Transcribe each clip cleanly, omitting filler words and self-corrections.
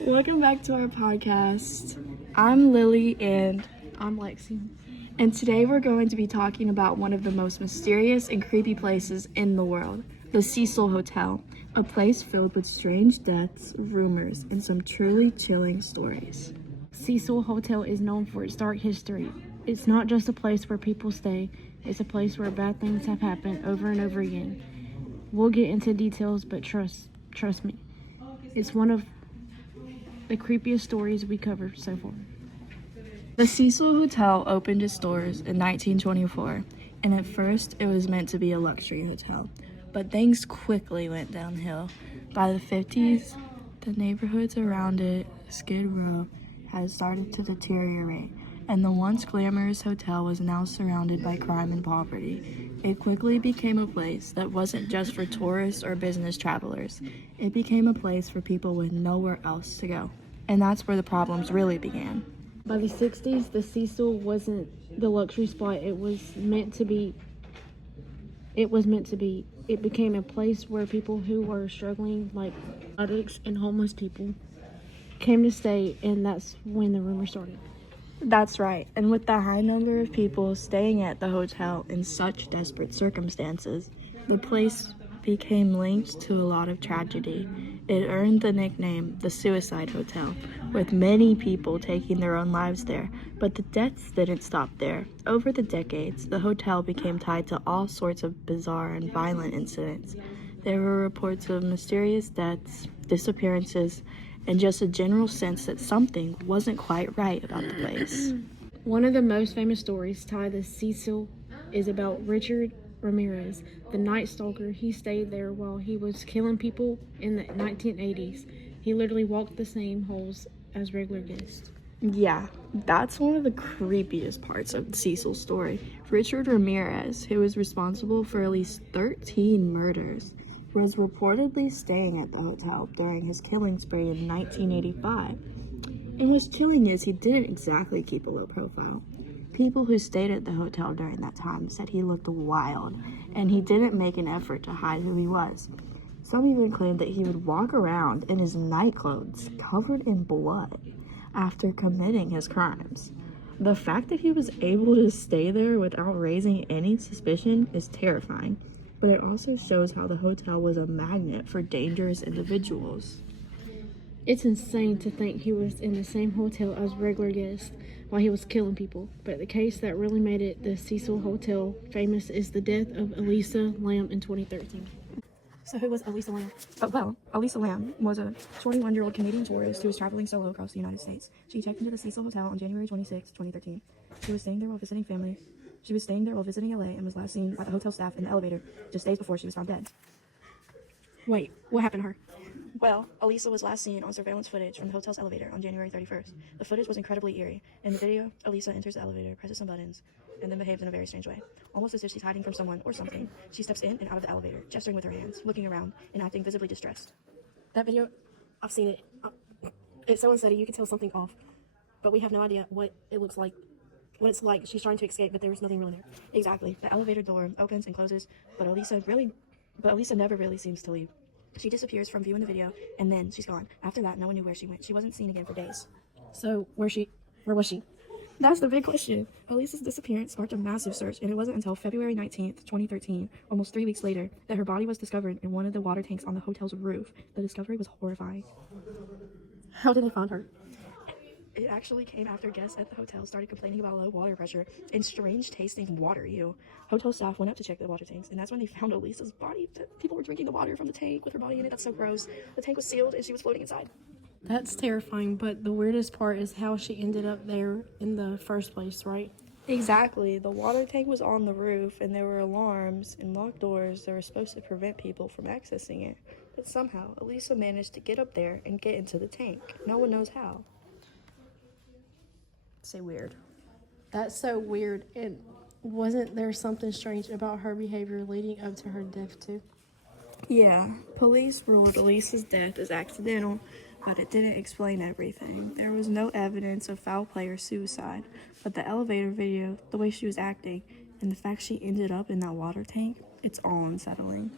Welcome back to our podcast. I'm Lily and I'm Lexi. today we're going to be talking about one of the most mysterious and creepy places in the world, the Cecil Hotel, a place filled with strange deaths, rumors, and some truly chilling stories. Cecil Hotel is known for its dark history. It's not just a place where people stay, it's a place where bad things have happened over and over again. We'll get into details, but trust me, it's one of the creepiest stories we covered so far. The Cecil Hotel opened its doors in 1924, and at first it was meant to be a luxury hotel, but things quickly went downhill. By the 50s, the neighborhoods around it, Skid Row, had started to deteriorate, and the once glamorous hotel was now surrounded by crime and poverty. It quickly became a place that wasn't just for tourists or business travelers. It became a place for people with nowhere else to go. And that's where the problems really began. By the 60s, the Cecil wasn't the luxury spot it was meant to be. It became a place where people who were struggling, like addicts and homeless people, came to stay, and that's when the rumor started. That's right, and with the high number of people staying at the hotel in such desperate circumstances, the place became linked to a lot of tragedy. It earned the nickname the Suicide Hotel, with many people taking their own lives there. But the deaths didn't stop there. Over the decades, the hotel became tied to all sorts of bizarre and violent incidents. There were reports of mysterious deaths, disappearances, and just a general sense that something wasn't quite right about the place. One of the most famous stories tied to Cecil is about Richard Ramirez, the Night Stalker. He stayed there while he was killing people in the 1980s. He literally walked the same holes as regular guests. Yeah, that's one of the creepiest parts of Cecil's story. Richard Ramirez, who was responsible for at least 13 murders, was reportedly staying at the hotel during his killing spree in 1985. And what's chilling is he didn't exactly keep a low profile. People who stayed at the hotel during that time said he looked wild, and he didn't make an effort to hide who he was. Some even claimed that he would walk around in his night clothes covered in blood after committing his crimes. The fact that he was able to stay there without raising any suspicion is terrifying, but it also shows how the hotel was a magnet for dangerous individuals. It's insane to think he was in the same hotel as regular guests while he was killing people. But the case that really made it the Cecil Hotel famous is the death of Elisa Lam in 2013. So who was Elisa Lam? Elisa Lam was a 21-year-old Canadian tourist who was traveling solo across the United States. She checked into the Cecil Hotel on January 26, 2013. She was staying there while visiting LA and was last seen by the hotel staff in the elevator just days before she was found dead. Wait, what happened to her? Well, Elisa was last seen on surveillance footage from the hotel's elevator on January 31st. The footage was incredibly eerie. In the video, Elisa enters the elevator, presses some buttons, and then behaves in a very strange way. Almost as if she's hiding from someone or something. She steps in and out of the elevator, gesturing with her hands, looking around, and acting visibly distressed. That video, I've seen it. It's so unsteady, you can tell something off. But we have no idea what it looks like. What it's like. She's trying to escape, but there's nothing really there. Exactly. The elevator door opens and closes, but Elisa never really seems to leave. She disappears from view in the video, and then she's gone. After that, no one knew where she went. She wasn't seen again for days. So, where was she? That's the big question. Elisa's disappearance sparked a massive search, and it wasn't until February 19th, 2013, almost 3 weeks later, that her body was discovered in one of the water tanks on the hotel's roof. The discovery was horrifying. How did they find her? It actually came after guests at the hotel started complaining about low water pressure and strange tasting water. Hotel staff went up to check the water tanks, and that's when they found Elisa's body. People were drinking the water from the tank with her body in it. That's so gross. The tank was sealed, and she was floating inside. That's terrifying, but the weirdest part is how she ended up there in the first place, right? Exactly. The water tank was on the roof, and there were alarms and locked doors that were supposed to prevent people from accessing it. But somehow, Elisa managed to get up there and get into the tank. No one knows how. Say weird. That's so weird. And wasn't there something strange about her behavior leading up to her death too? Yeah, police ruled Elisa's death as accidental, but it didn't explain everything. There was no evidence of foul play or suicide, but the elevator video, the way she was acting, and the fact she ended up in that water tank, it's all unsettling.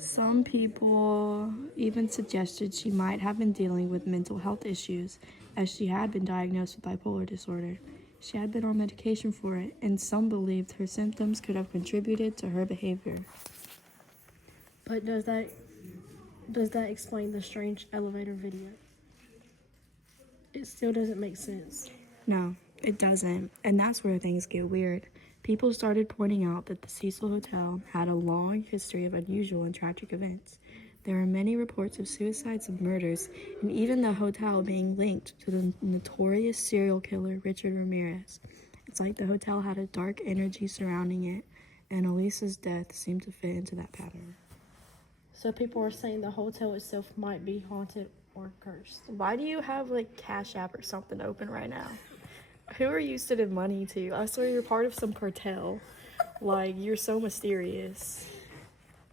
Some people even suggested she might have been dealing with mental health issues, as she had been diagnosed with bipolar disorder. She had been on medication for it, and some believed her symptoms could have contributed to her behavior. But does that explain the strange elevator video? It still doesn't make sense. No, it doesn't, and that's where things get weird. People started pointing out that the Cecil Hotel had a long history of unusual and tragic events. There are many reports of suicides and murders, and even the hotel being linked to the notorious serial killer Richard Ramirez. It's like the hotel had a dark energy surrounding it, and Elisa's death seemed to fit into that pattern. So people are saying the hotel itself might be haunted or cursed. Why do you have like Cash App or something open right now? Who are you sending money to? I swear you're part of some cartel. Like, you're so mysterious.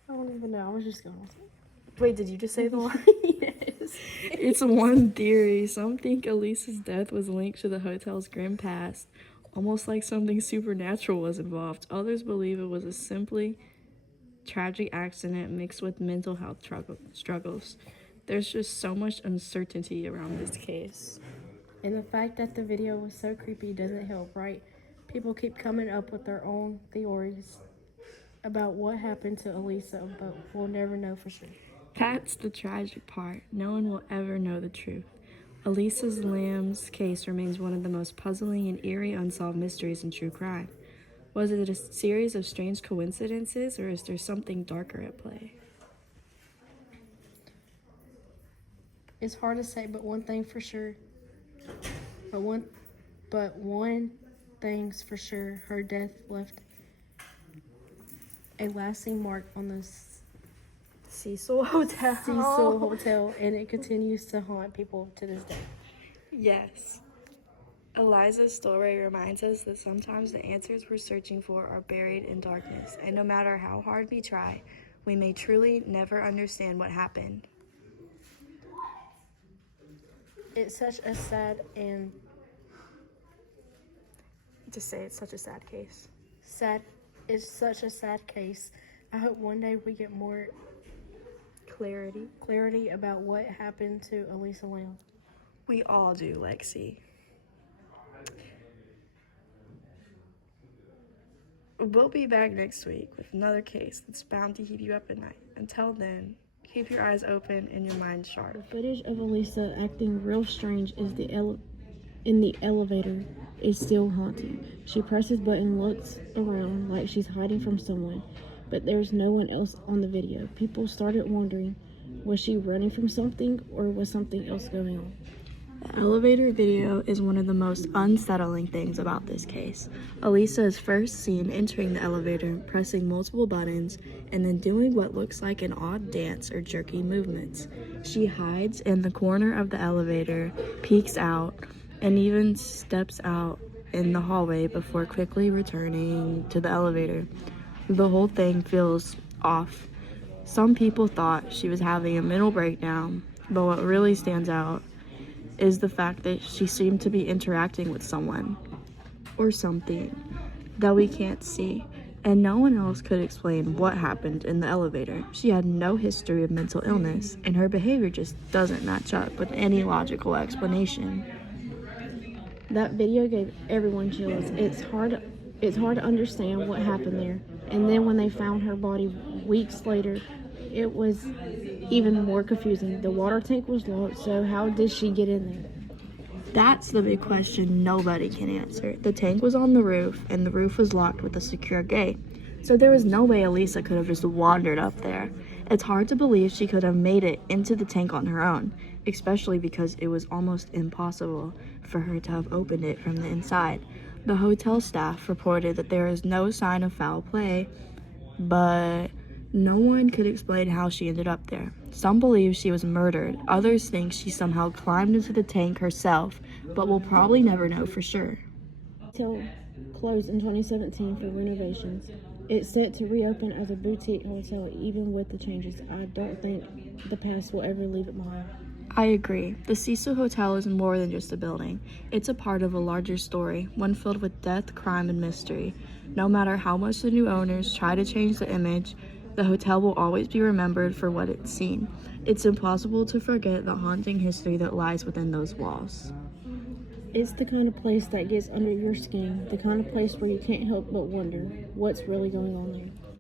I don't even know. I was just going with it. Wait, did you just say the line? Yes. It's one theory. Some think Elisa's death was linked to the hotel's grim past, almost like something supernatural was involved. Others believe it was a simply tragic accident mixed with mental health struggles. There's just so much uncertainty around this case. And the fact that the video was so creepy doesn't help, right? People keep coming up with their own theories about what happened to Elisa, but we'll never know for sure. That's the tragic part. No one will ever know the truth. Elisa Lam's case remains one of the most puzzling and eerie unsolved mysteries in true crime. Was it a series of strange coincidences, or is there something darker at play? It's hard to say, but one thing for sure. But one thing's for sure, her death left a lasting mark on the Cecil Hotel. Cecil Hotel, and it continues to haunt people to this day. Yes. Eliza's story reminds us that sometimes the answers we're searching for are buried in darkness, and no matter how hard we try, we may truly never understand what happened. It's such a sad and Just say it's such a sad case. it's such a sad case. I hope one day we get more clarity about what happened to Elisa Lam. We all do, Lexi. We'll be back next week with another case that's bound to keep you up at night. Until then, keep your eyes open and your mind sharp. The footage of Elisa acting real strange in the elevator is still haunting. She presses button, looks around like she's hiding from someone, but there's no one else on the video. People started wondering, was she running from something, or was something else going on? The elevator video is one of the most unsettling things about this case. Elisa is first seen entering the elevator, pressing multiple buttons, and then doing what looks like an odd dance or jerky movements. She hides in the corner of the elevator, peeks out, and even steps out in the hallway before quickly returning to the elevator. The whole thing feels off. Some people thought she was having a mental breakdown, but what really stands out is the fact that she seemed to be interacting with someone or something that we can't see, and no one else could explain what happened in the elevator. She had no history of mental illness, and her behavior just doesn't match up with any logical explanation. That video gave everyone chills. It's hard to understand what happened there. And then when they found her body weeks later, it was even more confusing. The water tank was locked, so how did she get in there? That's the big question nobody can answer. The tank was on the roof, and the roof was locked with a secure gate. So there was no way Elisa could have just wandered up there. It's hard to believe she could have made it into the tank on her own, especially because it was almost impossible for her to have opened it from the inside. The hotel staff reported that there is no sign of foul play, but no one could explain how she ended up there. Some believe she was murdered. Others think she somehow climbed into the tank herself, but we'll probably never know for sure. Hotel closed in 2017 for renovations. It's set to reopen as a boutique hotel even with the changes. I don't think the past will ever leave it behind. I agree. The Cecil Hotel is more than just a building. It's a part of a larger story, one filled with death, crime, and mystery. No matter how much the new owners try to change the image, The hotel will always be remembered for what it's seen. It's impossible to forget the haunting history that lies within those walls. It's the kind of place that gets under your skin, the kind of place where you can't help but wonder what's really going on there.